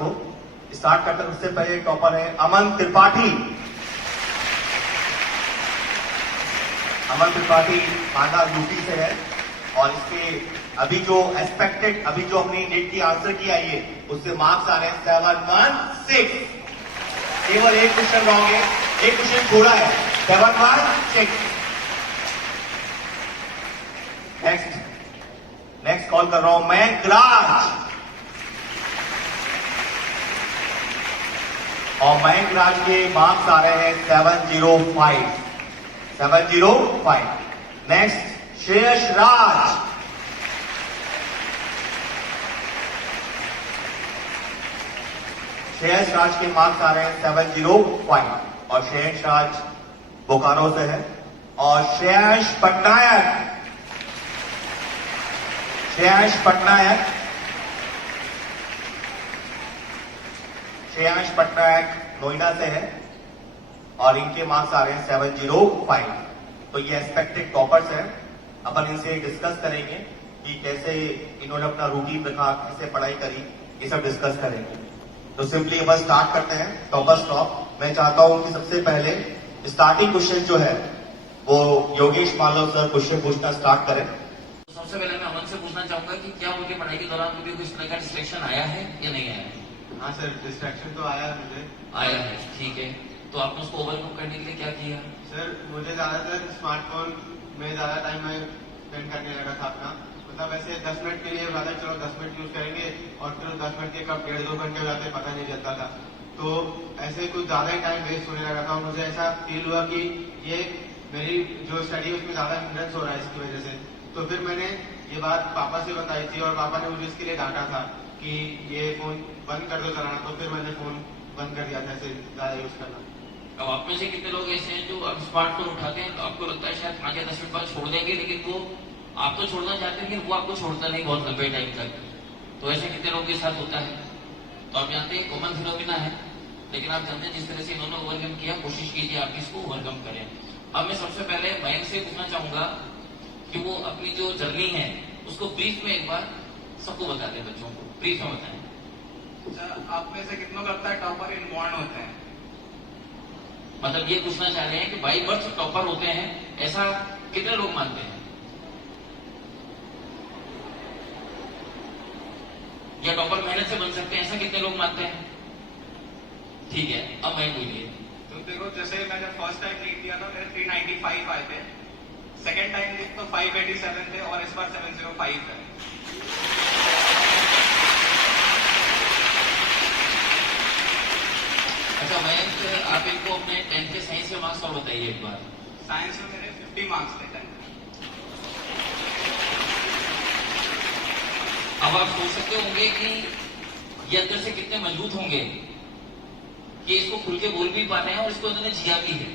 को। स्टार्ट करते हैं, उससे पहले टॉपर है अमन त्रिपाठी। अमन त्रिपाठी खाना यूपी से है और इसके अभी जो एक्सपेक्टेड, अभी जो हमने नीट की आंसर की आई है उससे मार्क्स आ रहे हैं 716। केवल एक क्वेश्चन रॉन्ग है, एक क्वेश्चन छोड़ा है। 716। नेक्स्ट कॉल कर रहा हूं मैं राज, और मयंक राज के मार्क्स आ रहे हैं 705। 705। नेक्स्ट श्रेयस राज, श्रेयस राज के मार्क्स आ रहे हैं 705 और श्रेयस राज बोकारो से है। और श्रेयस पटनायक, श्रेयस पटनायक, श्रेयस पटनायक नोएडा से है और इनके मार्क्स आ रहे हैं 705। तो ये एक्सपेक्टेड टॉपर्स हैं। अपन इनसे डिस्कस करेंगे कि कैसे इन्होंने अपना रूटीन रखा, कैसे पढ़ाई करी, ये सब डिस्कस करेंगे। तो सिंपली बस स्टार्ट करते हैं टॉपर्स टॉप। मैं चाहता हूं कि सबसे पहले स्टार्टिंग क्वेश्चन जो है वो योगेश मालव सर क्वेश्चन पूछना स्टार्ट करें। तो सबसे पहले मैं अमन से पूछना चाहूंगा कि क्या उनकी पढ़ाई के दौरान कभी कुछ तरह का डिस्ट्रैक्शन आया है या नहीं आया है? हाँ सर, डिस्ट्रैक्शन तो आया मुझे। आया है, ठीक है। तो आपने उसको ओवरकम करने के लिए क्या किया? सर मुझे ज्यादातर स्मार्टफोन में ज्यादा टाइम मैं स्पेंड करने लगा था अपना। मतलब ऐसे 10 मिनट के लिए ज्यादा, चलो 10 मिनट यूज करेंगे और फिर 10 मिनट के कब 1.5-2 घंटे हो जाते पता नहीं चलता था। तो ऐसे कुछ ज्यादा ही टाइम वेस्ट होने लगा था और मुझे ऐसा फील हुआ कि ये मेरी जो स्टडी है उसमें ज्यादा हिंड्रेंस हो रहा है इसकी वजह से। तो फिर मैंने ये बात पापा से बताई थी और पापा ने मुझे इसके लिए डांटा था कि ये फोन बंद कर दो चलाना। तो फिर मैंने फोन बंद कर दिया था ऐसे ज्यादा यूज करना। अब आप में से कितने लोग ऐसे हैं जो अब स्मार्टफोन उठाते हैं तो आपको लगता है शायद 5 या 10 मिनट बाद छोड़ देंगे, लेकिन वो आप तो छोड़ना चाहते हैं लेकिन वो आपको छोड़ता नहीं बहुत लंबे टाइम तक। तो ऐसे कितने लोगों के साथ होता है? तो आप जानते हैं कॉमन फिनोमिना है, लेकिन आप जानते हैं जिस तरह से इन्होंने ओवरकम किया, कोशिश कीजिए आप इसको ओवरकम करें। अब मैं सबसे पहले मयंक से पूछना चाहूंगा कि वो अपनी जो जर्नी है उसको ब्रीफ में एक बार सबको बता दें, बच्चों को ब्रीफ में बताएं। अच्छा, आप में से कितनों को लगता है टॉपर इनबॉर्न होते हैं? मतलब ये पूछना चाह रहे हैं कि बाई बर्थ टॉपर होते हैं, ऐसा कितने लोग मानते हैं? या टॉपर मेहनत से बन सकते हैं, ऐसा कितने लोग मानते हैं? ठीक है, अब मैं बोलिए। तो देखो, जैसे मैंने फर्स्ट टाइम नीट दिया था मेरे 395 आए थे, सेकेंड टाइम दी तो 587 थे और इस बार 705 है। अच्छा मयंक, आप इनको अपने 10th के साइंस के मार्क्स और बताइए एक बार। साइंस में मेरे 50 मार्क्स थे 10th। अब आप सोच सकते होंगे कि ये अंदर से कितने मजबूत होंगे कि इसको खुल के बोल भी पाते हैं और इसको इन्होंने जिया भी है।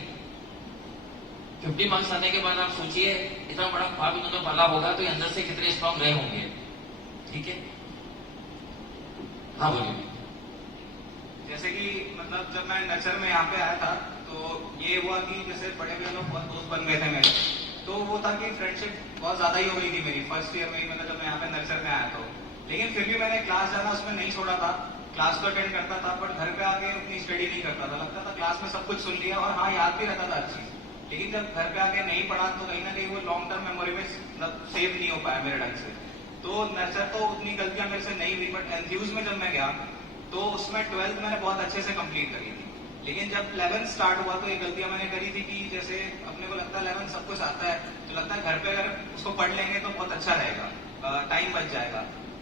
50 मार्क्स आने के बाद आप सोचिए इतना बड़ा ख्वाब इन्होंने पाला होगा तो ये अंदर से कितने स्ट्रॉन्ग रहे होंगे। ठीक है, हाँ बोलिए। जैसे कि मतलब जब मैं नर्सर में यहाँ पे आया था तो ये हुआ कि जैसे बड़े बड़े लोग बहुत दोस्त बन गए थे मेरे। तो वो था कि फ्रेंडशिप बहुत ज्यादा ही हो गई थी मेरी फर्स्ट ईयर में ही, मतलब जब मैं यहाँ पे नर्सर में आया तो। लेकिन फिर भी मैंने क्लास जाना उसमें नहीं छोड़ा था, क्लास तो अटेंड करता था, पर घर पे आके उतनी स्टडी नहीं करता था। लगता था क्लास में सब कुछ सुन लिया और हाँ याद भी रहता था हर चीज, लेकिन जब घर पे आके नहीं पढ़ा तो कहीं ना कहीं वो लॉन्ग टर्म मेमोरी में सेव नहीं हो पाया मेरे ढंग से। तो नर्सर तो उतनी गलतियां मेरे से नहीं हुई, बट एंथ्यूज में जब मैं गया तो उसमें 12th मैंने बहुत अच्छे से कंप्लीट करी थी। लेकिन जब 11th स्टार्ट हुआ तो ये गलतियां मैंने करी थी कि जैसे अपने को लगता है 11th सब कुछ आता है तो लगता है घर पे अगर उसको पढ़ लेंगे तो बहुत अच्छा रहेगा, टाइम बच जाएगा।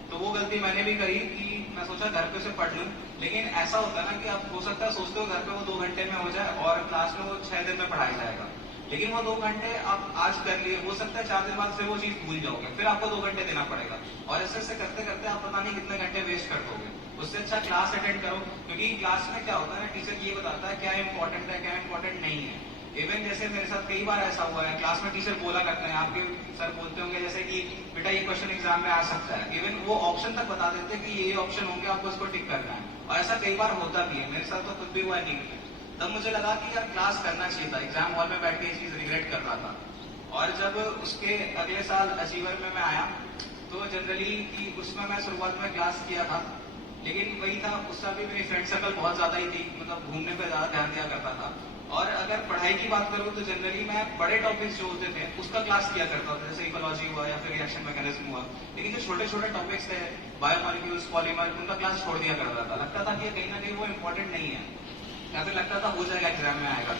तो वो गलती मैंने भी करी कि मैं सोचा घर पे उसे पढ़ लूं, लेकिन ऐसा होता है ना कि आप हो सकता है सोचते हो घर पे वो 2 घंटे में हो जाए और क्लास में वो 6 दिन में पढ़ाया जाएगा, लेकिन वो 2 घंटे आप आज कर लिए, हो सकता है 4 दिन बाद से वो चीज भूल जाओगे, फिर आपको 2 घंटे देना पड़ेगा और ऐसे करते करते आप पता नहीं कितने घंटे वेस्ट कर दोगे। उससे अच्छा क्लास अटेंड करो, क्योंकि क्लास में क्या होता है टीचर ये बताता है क्या इंपॉर्टेंट है क्या इंपॉर्टेंट नहीं है। इवन जैसे मेरे साथ कई बार ऐसा हुआ है, क्लास में टीचर बोला करते हैं, आपके सर बोलते होंगे जैसे कि बेटा ये क्वेश्चन एग्जाम में आ सकता है, इवन वो ऑप्शन तक बता देते हैं कि ये ऑप्शन होंगे आपको इसको टिक करना है, और ऐसा कई बार होता भी है। मेरे साथ तो खुद भी हुआ नहीं है। तब मुझे लगा कि यार क्लास करना चाहिए था, एग्जाम हॉल में बैठ के ये चीज रिग्रेट कर रहा था। और जब उसके अगले साल अचीवर में मैं आया तो जनरली कि उसमें मैं शुरुआत में क्लास किया था लेकिन वही था, उससे भी मेरी फ्रेंड सर्कल बहुत ज्यादा ही थी, मतलब घूमने पे ज्यादा ध्यान दिया करता था। और अगर पढ़ाई की बात करूँ तो जनरली मैं बड़े टॉपिक्स जो होते थे उसका क्लास किया करता था, जैसे इकोलॉजी हुआ या फिर रिएक्शन मैकेनिज्म हुआ। लेकिन जो छोटे छोटे टॉपिक्स थे, बायोमॉलिक्यूल्स, पॉलीमर, उनका क्लास छोड़ दिया करता था। लगता था कि कहीं ना कहीं वो इंपॉर्टेंट नहीं है, या फिर लगता था हो जाएगा एग्जाम में आएगा।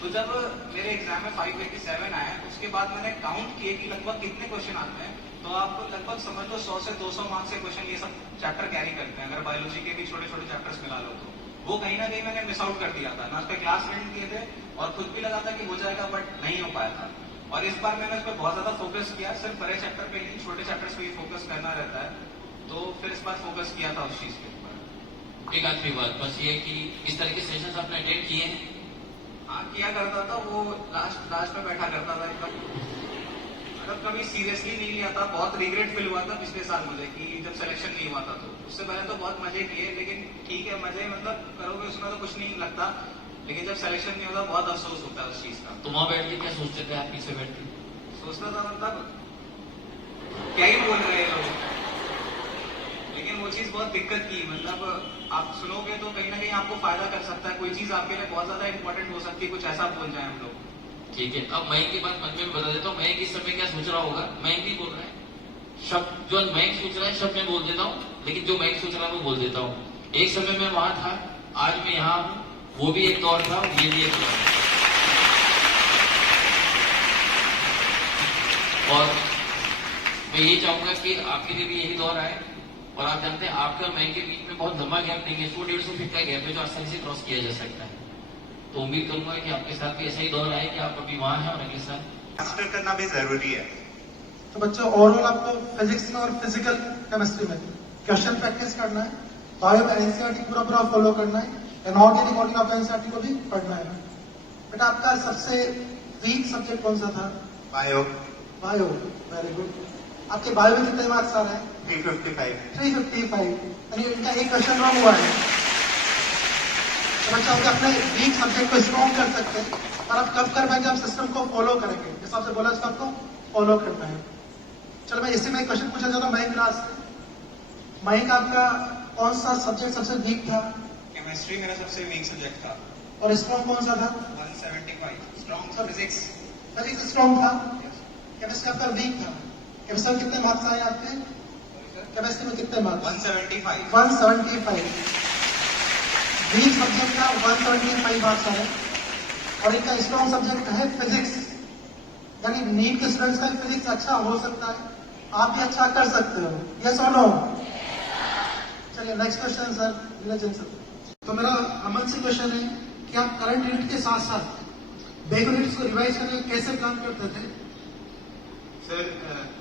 तो जब मेरे एग्जाम में 587 आया, उसके बाद मैंने काउंट किए कि लगभग कितने क्वेश्चन आते हैं, तो आप लगभग समझ लो 100 से 200 मार्क्स के क्वेश्चन ये सब चैप्टर कैरी करते हैं, अगर बायोलॉजी के भी छोटे छोटे चैप्टर्स मिला लो तो। वो कहीं ना कहीं मैंने मिस आउट कर दिया था। मैं उस पर क्लास अटेंड किए थे और खुद भी लगा था कि हो जाएगा, बट नहीं हो पाया था। और इस बार मैंने उस पर बहुत ज्यादा फोकस किया, सिर्फ बड़े चैप्टर पे ही, छोटे चैप्टर्स पे ही फोकस करना रहता है। तो फिर इस बार फोकस किया था उस चीज के ऊपर। एक आखिरी बात बस ये कि इस तरह के सेशंस आपने अटेंड किए हैं? हाँ, किया करता था। वो लास्ट में बैठा करता था एकदम, मतलब कभी सीरियसली नहीं लिया था। बहुत रिग्रेट फील हुआ था पिछले साल मुझे कि जब सिलेक्शन नहीं हुआ था। तो उससे पहले तो बहुत मजे किए, लेकिन ठीक है, मजे मतलब करोगे उसमें तो कुछ नहीं लगता, लेकिन जब सिलेक्शन नहीं होता बहुत अफसोस होता है उस चीज का। तो वहां बैठ के क्या सोचते थे आप पीछे बैठ के? सोचता था मतलब क्या ही बोल रहे हैं लोग, लेकिन वो चीज बहुत दिक्कत की। मतलब आप सुनोगे तो कहीं ना कहीं आपको फायदा कर सकता है, कोई चीज आपके लिए बहुत ज्यादा इंपॉर्टेंट हो सकती है, कुछ ऐसा बोल जाए हम लोग। ठीक है, अब मयंक की बात मन में बता देता हूँ। मयंक इस समय क्या सोच रहा होगा? मयंक भी बोल रहा है शब्द, जो मयंक सोच रहा है शब्द मैं बोल देता हूँ, लेकिन जो मयंक सोच रहा है वो बोल देता हूँ। एक समय मैं वहां था, आज मैं यहाँ हूँ, वो भी एक दौर था, ये भी एक दौर था। और मैं ये चाहूंगा कि आपके लिए भी यही दौर आए। और आप जानते हैं आपके और मयंक के बीच में बहुत लंबा गैप नहीं है, 100-150 फीट का गैप है जो आसानी से क्रॉस किया जा सकता है। तो उम्मीद करूंगा कि आपके साथ भी ऐसा ही दौर आए कि आप अभी वहां हैं और अगले साल मास्टर करना भी जरूरी है। तो बच्चों ओवरऑल आपको फिजिक्स में और फिजिकल केमिस्ट्री में क्वेश्चन प्रैक्टिस करना है, बायो में एनसीईआरटी पूरा फॉलो करना है, इनऑर्गेनिक बॉडी ऑफ एनसीईआरटी को भी पढ़ना है। बेटा आपका सबसे वीक सब्जेक्ट कौन सा था? Bio bio, very good. आपके बायो में कितने मार्क्स आ रहे हैं? 355। यानी इनका एक क्वेश्चन रॉन्ग हुआ है। तो बच्चों आप अपने वीक सब्जेक्ट को स्ट्रॉन्ग कर सकते हैं, और आप कब कर पाएंगे? आप सिस्टम को फॉलो करेंगे, जिस हिसाब से बोला उसको आपको फॉलो करना है। चलो मैं इसी में एक क्वेश्चन पूछा जाता हूँ मयंक राज से। मयंक आपका कौन सा सब्जेक्ट सबसे वीक था? केमिस्ट्री मेरा सबसे वीक सब्जेक्ट था। और स्ट्रॉन्ग कौन सा था? 175। Strong physics. फिजिक्स स्ट्रॉन्ग था, केमिस्ट्री आपका वीक था। केमिस्ट्री में कितने मार्क्स आए आपके? केमिस्ट्री में कितने मार्क्स? 175। 175 वीक सब्जेक्ट का 175 मार्क्स आए। और इनका स्ट्रॉन्ग सब्जेक्ट है फिजिक्स, यानी नीट के स्टूडेंट्स का फिजिक्स अच्छा हो सकता है, आप भी अच्छा कर सकते हो। यस और नो? चलिए नेक्स्ट क्वेश्चन सर, नीरजन सर। तो मेरा अमन से क्वेश्चन है कि आप करंट यूनिट के साथ साथ बैक यूनिट्स को रिवाइज करने का कैसे प्लान करते थे? सर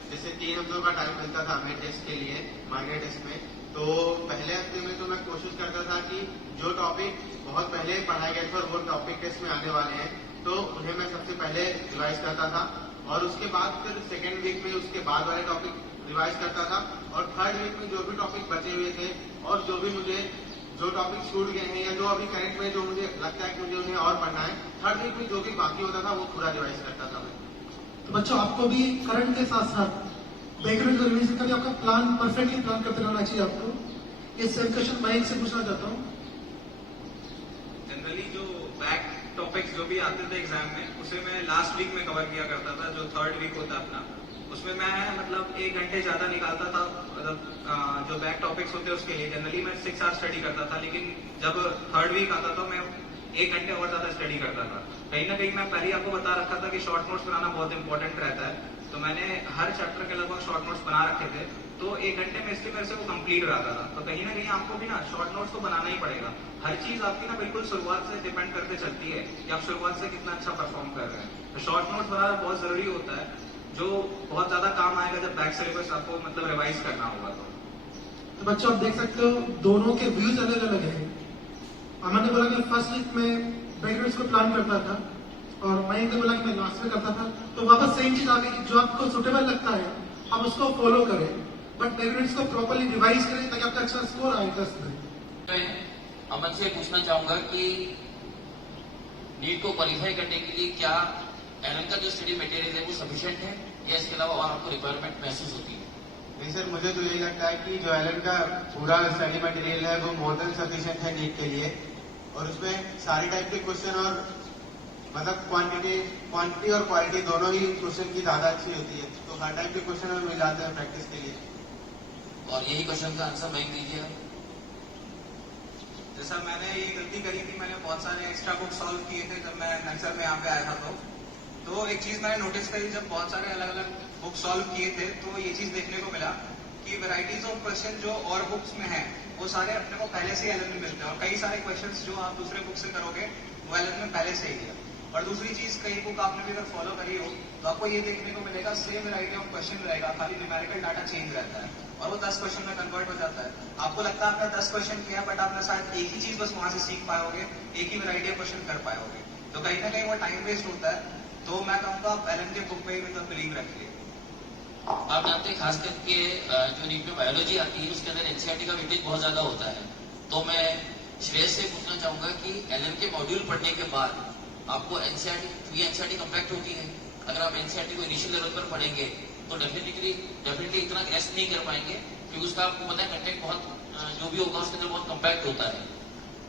जैसे 3 हफ्तों का टाइम मिलता था हमें टेस्ट के लिए, माइनर टेस्ट में, तो पहले हफ्ते में तो मैं कोशिश करता था कि जो टॉपिक बहुत पहले पढ़ाए गए थे और वो टॉपिक टेस्ट में आने वाले हैं, तो उन्हें मैं सबसे पहले रिवाइज करता था। और उसके बाद फिर सेकेंड वीक में उसके बाद वाले टॉपिक रिवाइज करता था। और थर्ड वीक में जो भी टॉपिक बचे हुए थे और जो टॉपिक छूट गए हैं या जो अभी करंट में जो मुझे लगता है कि मुझे उन्हें और पढ़ना है, थर्ड वीक में जो भी बाकी होता था वो पूरा रिवाइज करता था मैं। तो बच्चों आपको भी करंट के साथ साथ बैकग्राउंड को रिवीजन का भी आपका प्लान परफेक्टली प्लान करते रहना चाहिए आपको। ये सेम क्वेश्चन मयंक से पूछना चाहता हूँ। जनरली जो बैक टॉपिक्स जो भी आते थे एग्जाम में, उसे मैं लास्ट वीक में कवर किया करता था। जो थर्ड वीक होता अपना, उसमें मैं मतलब 1 घंटे ज्यादा निकालता था। मतलब जो बैक टॉपिक्स होते उसके लिए जनरली मैं 6 आवर्स स्टडी करता था, लेकिन जब थर्ड वीक आता था मैं 1 घंटे और ज्यादा स्टडी करता था। कहीं ना कहीं मैं पहले आपको बता रखा था कि शॉर्ट नोट्स बनाना बहुत इंपॉर्टेंट रहता है, तो मैंने हर चैप्टर के लगभग शॉर्ट नोट्स बना रखे थे। तो 1 घंटे में इसलिए मेरे से वो कंप्लीट हो जाता था। तो कहीं ना कहीं आपको भी ना शॉर्ट नोट्स तो बनाना ही पड़ेगा। हर चीज आपकी ना बिल्कुल शुरुआत से डिपेंड करके चलती है कि आप शुरुआत से कितना अच्छा परफॉर्म कर रहे हैं। तो शॉर्ट नोट्स बनाना बहुत जरूरी होता है, जो बहुत ज्यादा काम आएगा जब बैक सिलेबस आपको मतलब रिवाइज करना होगा। तो बच्चों आप देख सकते हो दोनों के व्यूज अलग अलग हैं। अमन ने बोला कि फर्स्ट वीक में बैकग्राउंड को प्लान करता था, और मयंक ने बोला कि मैं लास्ट में करता था। तो वापस सेम चीज आ गई कि जो आपको सुटेबल लगता है आप उसको फॉलो करें, बट बैकग्राउंड को प्रॉपरली रिवाइज करें ताकि आपका अच्छा स्कोर आए टेस्ट में। मैं अमन से पूछना चाहूंगा कि नीट को क्वालिफाई करने के लिए क्या एनएल का जो स्टडी मटेरियल है वो सफिशिएंट है, या इसके अलावा और आपको रिक्वायरमेंट महसूस होती है? नहीं सर, मुझे तो यही लगता है कि जो एलन का पूरा स्टडी मटेरियल है वो मोर देन सफिशिएंट है नीट के लिए, और उसमें सारी टाइप के क्वेश्चन और मतलब क्वांटिटी और क्वालिटी दोनों ही क्वेश्चन की ज्यादा अच्छी होती है, तो हर टाइप के क्वेश्चन में मिल जाते हैं प्रैक्टिस के लिए। और यही क्वेश्चन का आंसर मैं दीजिएगा। जैसा मैंने ये गलती करी थी, मैंने बहुत सारे एक्स्ट्रा बुक सॉल्व किए थे जब मैं नक्सर में यहाँ पे आया था। तो एक चीज मैंने नोटिस करी, जब बहुत सारे अलग अलग बुक सॉल्व किए थे तो ये चीज देखने को मिला कि वैरायटीज ऑफ क्वेश्चन जो और बुक्स में हैं वो सारे अपने को पहले से ही एलन में मिलते हैं, और कई सारे क्वेश्चंस जो आप दूसरे बुक से करोगे वो एलन में पहले से ही है। और दूसरी चीज, कई बुक आपने भी अगर फॉलो करी हो तो आपको ये देखने को मिलेगा सेम वैरायटी ऑफ क्वेश्चन रहेगा, खाली न्यूमेरिकल डाटा चेंज रहता है और वो 10 क्वेश्चन में कन्वर्ट हो जाता है। आपको लगता है आपने 10 क्वेश्चन किया, बट आपने शायद एक ही चीज बस वहां से सीख पाओगे, एक ही वैरायटी ऑफ क्वेश्चन कर पाओगे, तो कहीं ना कहीं वो टाइम वेस्ट होता है। तो मैं कहूँगा आप एलन के बुक पे ही मतलब बिलीव रखिए। आप जानते हैं खास करके जो नीट में बायोलॉजी आती है उसके अंदर एनसीईआरटी का वेटेज बहुत ज्यादा होता है। तो मैं श्रेयस से पूछना चाहूंगा कि एलन के मॉड्यूल पढ़ने के बाद आपको एनसीईआरटी कम्पैक्ट होती है। अगर आप एनसीईआरटी को इनिशियल लेवल पर पढ़ेंगे तो डेफिनेटली इतना ग्रेस्प नहीं कर पाएंगे, क्योंकि उसका आपको पता है कंटेंट बहुत जो भी होगा उसके अंदर बहुत कम्पैक्ट होता है।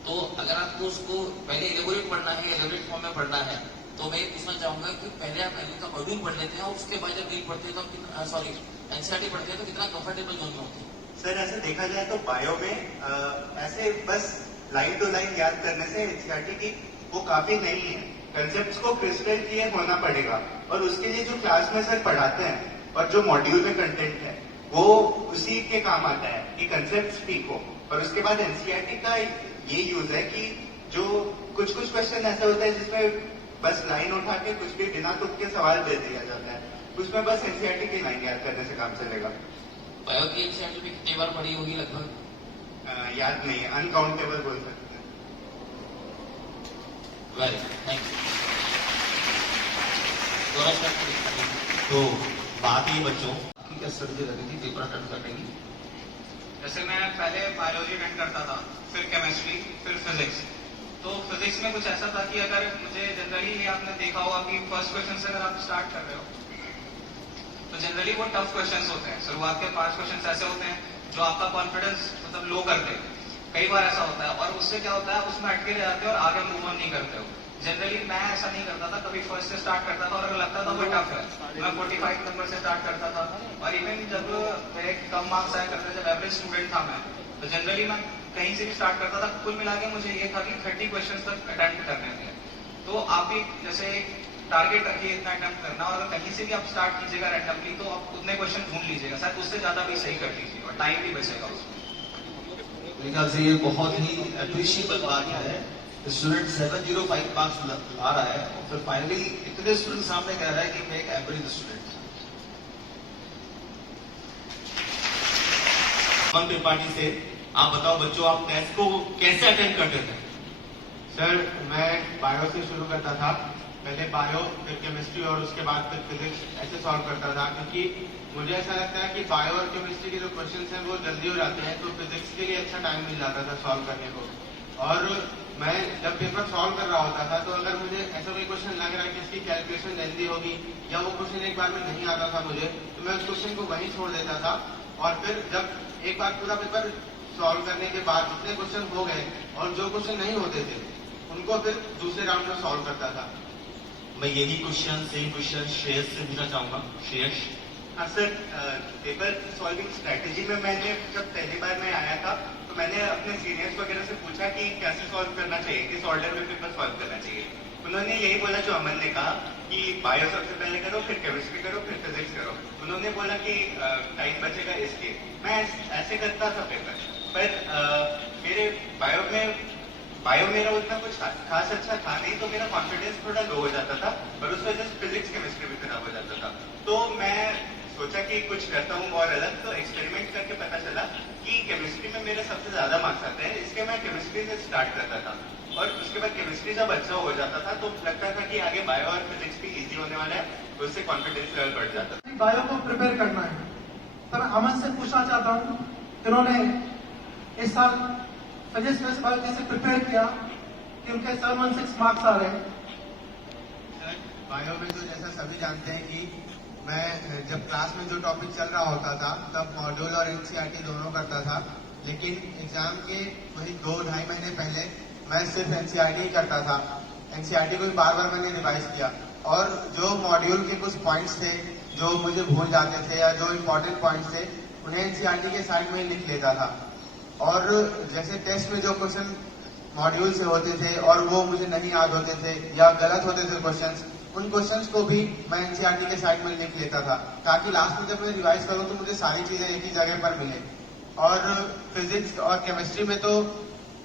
तो अगर आपको उसको पहले एलेबोरेट पढ़ना है, एलेबोरेट फॉर्म में पढ़ना है, तो मैं ये पूछना चाहूंगा कि पहले आप एलन का मॉड्यूल पढ़ लेते हैं और उसके बाद जब नीट पढ़ते हैं तो एनसीईआरटी पढ़ते हैं तो कितना कंफर्टेबल जोन में होते हैं? सर ऐसे देखा जाए तो बायो में ऐसे बस लाइन टू लाइन याद करने से एनसीईआरटी की वो काफी नहीं है। कंसेप्ट्स को क्रिस्टल क्लियर होना पड़ेगा, और उसके लिए जो क्लास में सर पढ़ाते हैं और जो मॉड्यूल में कंटेंट है वो उसी के काम आता है कि कंसेप्ट ठीक हो। और उसके बाद एनसीईआरटी का ये यूज है कि जो कुछ क्वेश्चन ऐसे होते हैं जिसमें बस लाइन उठा के कुछ भी बिना तुक के सवाल दे दिया जाता है, उसमें बस एनसीईआरटी की लाइन याद करने से काम चलेगा। बायो की एनसीईआरटी में कितनी बार पढ़ी होगी लगभग? याद नहीं है, अनकाउंटेबल बोल सकते हैं। Very thank you. तो बात ये बच्चों की क्या स्ट्रेटजी लगी थी पेपर अटेंड करने की? जैसे मैं पहले बायोलॉजी अटेंड करता था, फिर केमिस्ट्री, फिर फिजिक्स। तो फिजिक्स में कुछ ऐसा था कि अगर मुझे जनरली ये आपने देखा होगा कि फर्स्ट क्वेश्चन से अगर आप स्टार्ट कर रहे हो तो जनरली वो टफ क्वेश्चंस होते हैं। शुरुआत के 5 क्वेश्चंस ऐसे होते हैं जो आपका कॉन्फिडेंस मतलब लो कर दे। कई बार ऐसा होता है, और उससे क्या होता है उसमें अटके रह जाते हो और आगे मूव ऑन नहीं करते हो। जनरली मैं ऐसा नहीं करता था, कभी फर्स्ट से स्टार्ट करता था और अगर लगता था वो टफ है मैं 45 नंबर से स्टार्ट करता था। और इवन जब मेरे कम मार्क्स आया करते, जब एवरेज स्टूडेंट था मैं, तो जनरली मैं कहीं से भी स्टार्ट करता था। कुल मिला के मुझे ये था कि 30 क्वेश्चन तक अटेम्प्ट करने थे। तो आप भी जैसे टारगेट रखिए इतना अटेम्प्ट करना, और अगर कहीं से भी आप स्टार्ट कीजिएगा रैंडमली तो आप उतने क्वेश्चन ढूंढ लीजिएगा, शायद उससे ज्यादा भी सही कर लीजिए और टाइम भी बचेगा उसमें। मेरे ख्याल से ये बहुत ही अप्रिशिएबल बात है। स्टूडेंट 705 मार्क्स ला रहा है और फिर फाइनली इतने स्टूडेंट सामने कह रहा है कि मैं एक एवरेज स्टूडेंट। त्रिपाठी से आप बताओ बच्चों, आप टेस्ट को कैसे अटेंड करते थे? सर मैं बायो से शुरू करता था, पहले बायो फिर केमिस्ट्री और उसके बाद फिर फिजिक्स ऐसे सॉल्व करता था, क्योंकि मुझे ऐसा लगता है कि बायो और केमिस्ट्री के जो क्वेश्चंस हैं वो जल्दी हो जाते हैं, तो फिजिक्स के लिए अच्छा टाइम मिल जाता था सॉल्व करने को। और मैं जब पेपर सॉल्व कर रहा होता था तो अगर मुझे ऐसा कोई क्वेश्चन लग रहा है कि इसकी कैलकुलेशन लेंदी होगी या वो क्वेश्चन एक बार में नहीं आता था मुझे, तो मैं उस क्वेश्चन को वहीं छोड़ देता था। और फिर जब एक बार पूरा पेपर सॉल्व करने के बाद जितने क्वेश्चन हो गए और जो क्वेश्चन नहीं होते थे उनको फिर दूसरे राउंड में सॉल्व करता था। मैं यही क्वेश्चन सेम क्वेश्चन श्रेयस से पूछना चाहूंगा। श्रेयस? हाँ सर, पेपर सॉल्विंग स्ट्रेटेजी में मैंने जब पहली बार मैं आया था तो मैंने अपने सीनियर्स वगैरह से पूछा कि कैसे सॉल्व करना चाहिए, किस ऑर्डर में पेपर सॉल्व करना चाहिए। उन्होंने यही बोला जो अमन ने कहा कि बायो सबसे पहले करो, फिर केमिस्ट्री करो, फिर फिजिक्स करो। उन्होंने बोला कि टाइम बचेगा इसलिए मैं ऐसे करता था पेपर। पर मेरे बायो मेरा उतना कुछ खास अच्छा था नहीं, तो मेरा कॉन्फिडेंस थोड़ा लो हो जाता था और उस वजह से फिजिक्स केमिस्ट्री भी खराब हो जाता था। तो मैं सोचा कि कुछ करता हूँ और अलग, तो एक्सपेरिमेंट करके पता चला कि केमिस्ट्री में मेरे सबसे ज्यादा मार्क्स आते हैं, इसलिए मैं केमिस्ट्री से स्टार्ट करता था। और उसके बाद केमिस्ट्री जब अच्छा हो जाता था तो लगता था कि आगे बायो और फिजिक्स भी इजी होने वाला है, तो उससे कॉन्फिडेंस लेवल बढ़ जाता था। बायो को प्रिपेयर करना है, तो मैं अमन से पूछना चाहता हूँ, इन्होंने इस साल फिजिक्स बायो कैसे प्रिपेयर किया कि उनके 716 मार्क्स आ रहे हैं? सर बायो में तो जैसा सभी जानते हैं कि मैं जब क्लास में जो टॉपिक चल रहा होता था तब मॉड्यूल और एनसीईआरटी दोनों करता था, लेकिन एग्जाम के वही 2-2.5 महीने पहले मैं सिर्फ एनसीईआरटी ही करता था। एनसीईआरटी को भी बार बार मैंने रिवाइज किया और जो मॉड्यूल के कुछ पॉइंट्स थे जो मुझे भूल जाते थे या जो इम्पोर्टेंट पॉइंट्स थे उन्हें एनसीईआरटी के साइड में ही लिख लेता था। और जैसे टेस्ट में जो क्वेश्चन मॉड्यूल से होते थे और वो मुझे नहीं याद होते थे या गलत होते थे क्वेश्चंस, उन क्वेश्चंस को भी मैं एनसीईआरटी के साइड में लिख लेता था ताकि लास्ट में जब मैं रिवाइज करूं तो मुझे सारी चीजें एक ही जगह पर मिले। और फिजिक्स और केमिस्ट्री में तो,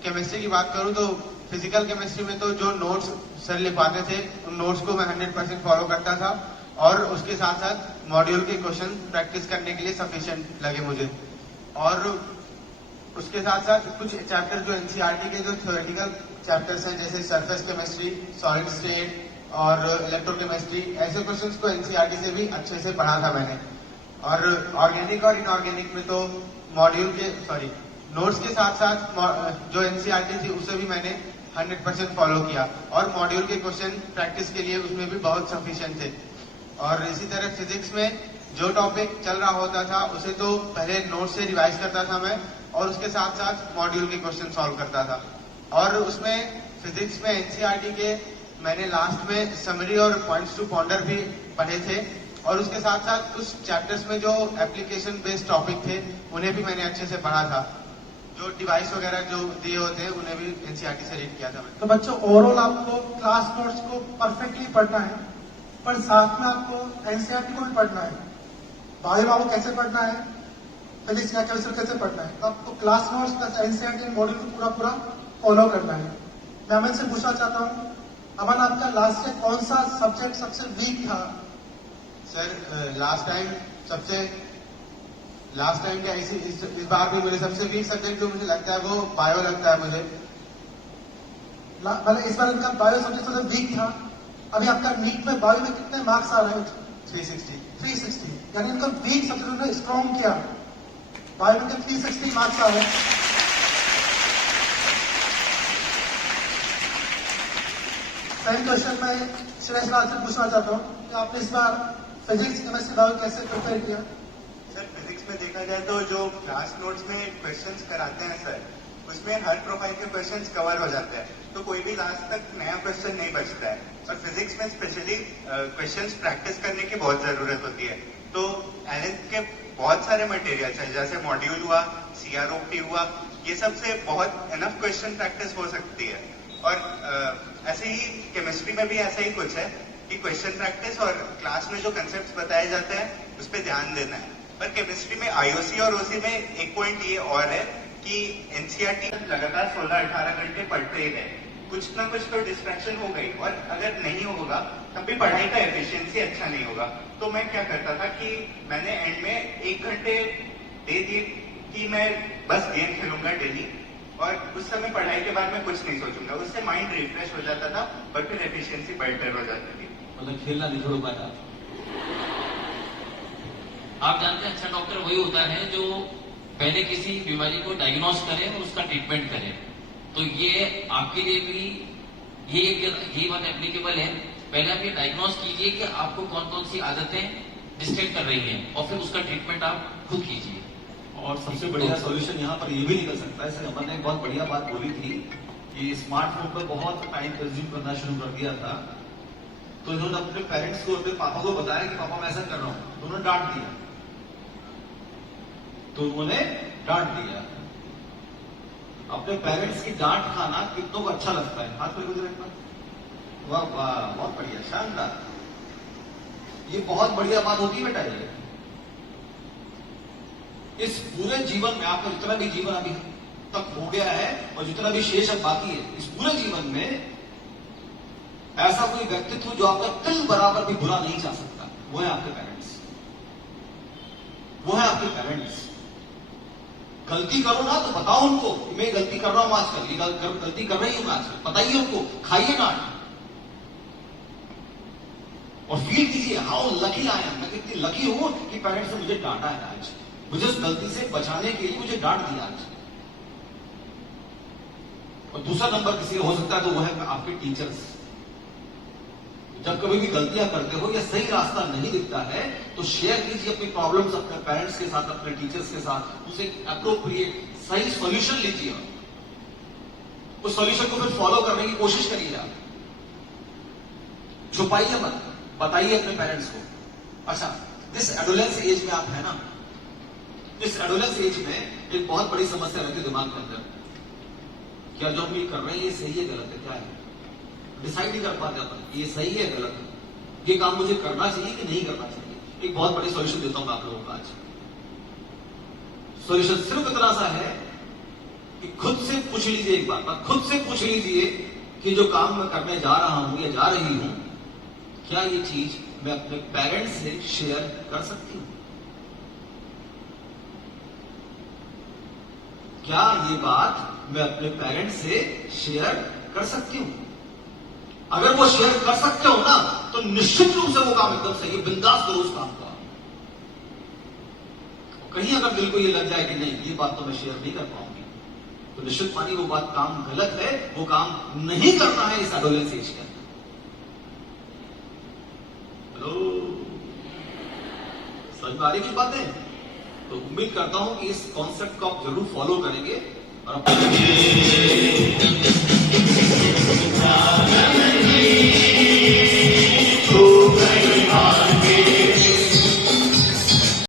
केमिस्ट्री की बात करूं तो फिजिकल केमिस्ट्री में तो जो नोट्स सर लिखवाते थे उन नोट्स को मैं 100% फॉलो करता था और उसके साथ साथ मॉड्यूल के क्वेश्चन प्रैक्टिस करने के लिए सफिशिएंट लगे मुझे। और उसके साथ साथ कुछ चैप्टर जो एनसीईआरटी के जो थ्योरेटिकल चैप्टर्स हैं जैसे सरफेस केमिस्ट्री, सॉलिड स्टेट और इलेक्ट्रोकेमिस्ट्री, ऐसे क्वेश्चंस को एनसीईआरटी से भी अच्छे से पढ़ा था मैंने। और ऑर्गेनिक और इनऑर्गेनिक में तो मॉड्यूल के नोट्स के साथ साथ जो एनसीईआरटी थी उसे भी मैंने 100% फॉलो किया और मॉड्यूल के क्वेश्चन प्रैक्टिस के लिए उसमें भी बहुत सफिशिएंट थे। और इसी तरह फिजिक्स में जो टॉपिक चल रहा होता था उसे तो पहले नोट से रिवाइज करता था मैं और उसके साथ साथ मॉड्यूल के क्वेश्चन सॉल्व करता था। और उसमें फिजिक्स में एनसीईआरटी के मैंने लास्ट में समरी और पॉइंट्स टू पॉन्डर भी पढ़े थे और उसके साथ साथ कुछ चैप्टर्स में जो एप्लीकेशन बेस्ड टॉपिक थे उन्हें भी मैंने अच्छे से पढ़ा था। जो डिवाइस वगैरह जो दिए होते हैं उन्हें भी एनसीईआरटी से रीड किया था मैंने। तो बच्चों, ओवरऑल आपको क्लास नोट्स को परफेक्टली पढ़ना है, पर साथ में आपको एनसीईआरटी को भी पढ़ना है। बायो आपको कैसे पढ़ना है, फिजिक्स या केमिस्ट्री कैसे पढ़ना है, तो आपको class notes plus NCERT module को पूरा फॉलो करना है। मैं अमन से पूछना चाहता हूँ, अमन आपका लास्ट से कौन सा सब्जेक्ट सबसे वीक था? सर लास्ट टाइम क्या इस बार भी मुझे सबसे वीक सब्जेक्ट जो मुझे लगता है वो बायो लगता है मुझे। मतलब इस बार इनका बायो सब्जेक्ट सबसे वीक था। अभी आपका नीट में बायो में कितने मार्क्स आ रहे हैं? 360। यानी इनका वीक सब्जेक्ट उन्होंने स्ट्रॉन्ग किया। बायो में 360 मार्क्स आ रहे हैं। सेकंड क्वेश्चन मैं श्रेष्ठ लाल से पूछना चाहता हूँ कि आपने इस बार फिजिक्स, केमिस्ट्री, बायो कैसे प्रिपेयर किया? सर फिजिक्स में देखा जाए तो जो क्लास नोट्स में क्वेश्चंस कराते हैं सर, उसमें हर प्रोफाइल के क्वेश्चंस कवर हो जाते हैं, तो कोई भी लास्ट तक नया क्वेश्चन नहीं बचता है। और फिजिक्स में स्पेशली क्वेश्चंस प्रैक्टिस करने की बहुत जरूरत होती है। तो एलेंथ के बहुत सारे मटेरियल्स हैं जैसे मॉड्यूल हुआ, सीआरओपी हुआ, ये सब से बहुत इनफ क्वेश्चन प्रैक्टिस हो सकती है। और ऐसे ही केमिस्ट्री में भी ऐसा ही कुछ है कि क्वेश्चन प्रैक्टिस और क्लास में जो कंसेप्ट बताए जाते हैं उस पर ध्यान देना है। पर केमिस्ट्री में आईओसी और ओसी में एक पॉइंट ये और है कि एनसीईआरटी लगातार 16-18 घंटे पढ़ते ही रहे, कुछ ना कुछ तो डिस्ट्रैक्शन हो गई और अगर नहीं होगा तब भी पढ़ाई का एफिशिएंसी अच्छा नहीं होगा। तो मैं क्या करता था कि मैंने एंड में 1 घंटे दे दिए कि मैं बस गेम खेलूंगा डेली और उस समय पढ़ाई के बारे में कुछ नहीं सोचूंगा, उससे माइंड रिफ्रेश हो जाता था और फिर एफिशिएंसी बेटर हो जाती थी। मतलब खेलना नहीं छोड़ पाया। आप जानते हैं अच्छा डॉक्टर वही होता है जो पहले किसी बीमारी को डायग्नोस करे और उसका ट्रीटमेंट करे। तो ये आपके लिए भी ये बात एप्लीकेबल है। पहले आप ये डायग्नोस कीजिए कि आपको कौन कौन सी आदतें डिस्ट्रैक्ट कर रही हैं और फिर उसका ट्रीटमेंट आप खुद कीजिए। और सबसे बढ़िया सॉल्यूशन यहाँ पर ये भी निकल सकता है। सर अमन ने एक बहुत बढ़िया बात बोली थी कि स्मार्टफोन पर बहुत टाइम कंज्यूम करना शुरू कर दिया था, तो इन्होंने अपने पेरेंट्स को, अपने पापा को बताया कि पापा मैं ऐसा कर रहा हूँ, तो उन्होंने डांट दिया। अपने पेरेंट्स की डांट खाना कितनों को अच्छा लगता है? हाथ में गुजरे एक बार, वाह वाह, बहुत बढ़िया, शानदार। ये बहुत बढ़िया बात होती है बेटा। ये इस पूरे जीवन में आपका जितना भी जीवन अभी तक हो गया है और जितना भी शेष अब बाकी है, इस पूरे जीवन में ऐसा कोई व्यक्तित्व जो आपका तिल बराबर भी बुरा नहीं चाह सकता, वो है आपके पेरेंट्स। वो है आपके पेरेंट्स। गलती करो ना तो बताओ उनको कि मैं गलती कर रहा हूं आजकल, ये गलती कर रही हूं मैं आजकल, बताइए उनको, खाइए ना और फील कीजिए हाउ लकी आई एम, मैं कितनी लकी हूं कि पेरेंट्स ने मुझे डांटा है आज, मुझे उस गलती से बचाने के लिए मुझे डांट दिया आज। और दूसरा नंबर किसी का हो सकता है तो वो है आपके टीचर्स। जब कभी भी गलतियां करते हो या सही रास्ता नहीं दिखता है तो शेयर कीजिए अपनी प्रॉब्लम्स अपने पेरेंट्स के साथ, अपने टीचर्स के साथ, उसे अप्रोप्रिएट सही सॉल्यूशन लीजिए, उस सॉल्यूशन को फिर फॉलो करने की कोशिश करिए। आप छुपाइए मत, बताइए अपने पेरेंट्स को। अच्छा, जिस एडोलेंस एज में आप है ना, इस एडोलेंस एज में एक बहुत बड़ी समस्या रहती है दिमाग के अंदर, क्या जो हम ये कर रहे हैं ये सही है गलत है, क्या है, डिसाइड नहीं कर पाते अपन ये सही है गलत है, ये काम मुझे करना चाहिए कि नहीं करना चाहिए। एक बहुत बड़ी सॉल्यूशन देता हूं मैं आप लोगों को आज। सॉल्यूशन सिर्फ इतना सा है कि खुद से पूछ लीजिए, एक बार खुद से पूछ लीजिए कि जो काम मैं करने जा रहा हूं या जा रही हूं, क्या ये चीज मैं अपने पेरेंट्स से शेयर कर सकती हूं? क्या ये बात मैं अपने पेरेंट्स से शेयर कर सकती हूं? अगर वो शेयर कर सकते हो ना तो निश्चित रूप से वो काम एकदम सही है, बिंदास करो उस काम का। कहीं अगर दिल को ये लग जाए कि नहीं ये बात तो मैं शेयर नहीं कर पाऊंगी, तो निश्चित मानिए वो बात काम गलत है, वो काम नहीं करना है इस एडोलेंस एज के अंदर। हेलो, समझ में आ रही कुछ बातें? तो उम्मीद करता हूं कि इस कॉन्सेप्ट को आप जरूर फॉलो करेंगे और